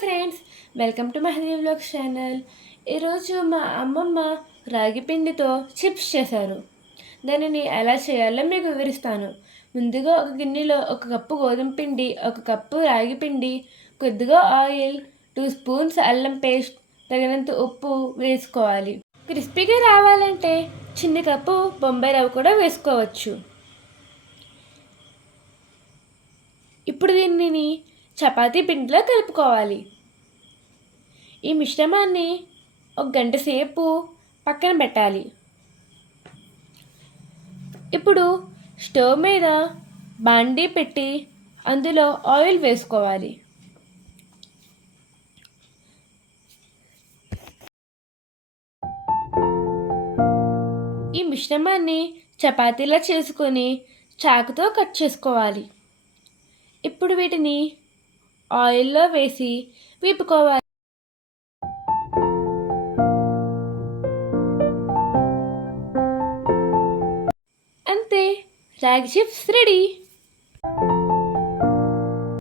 Friends welcome to Mahadi vlogs channel. ఈరోజు మా అమ్మమ్మ రాగి పిండితో చిప్స్ చేశారు. దానిని ఎలా చేయాలో మీకు వివరిస్తాను. ముందుగా ఒక గిన్నెలో ఒక కప్పు గోధుమ పిండి ఒక కప్పు రాగి పిండి కొద్దిగా ఆయిల్ టూ స్పూన్స్ అల్లం పేస్ట్ తగినంత ఉప్పు వేసుకోవాలి. క్రిస్పీగా రావాలంటే చిన్న కప్పు బొంబాయి రవ్వ కూడా వేసుకోవచ్చు. ఇప్పుడు దీనిని చపాతీ పిండిలో కలుపుకోవాలి. ఈ మిశ్రమాన్ని ఒక గంట సేపు పక్కన పెట్టాలి. ఇప్పుడు స్టవ్ మీద బాండీ పెట్టి అందులో ఆయిల్ వేసుకోవాలి. ఈ మిశ్రమాన్ని చపాతీలా చేసుకొని చాకుతో కట్ చేసుకోవాలి. ఇప్పుడు వీటిని ఆయిల్లో వేసి వేపుకోవాలి అంతే. రాగి చిప్స్ రెడీ.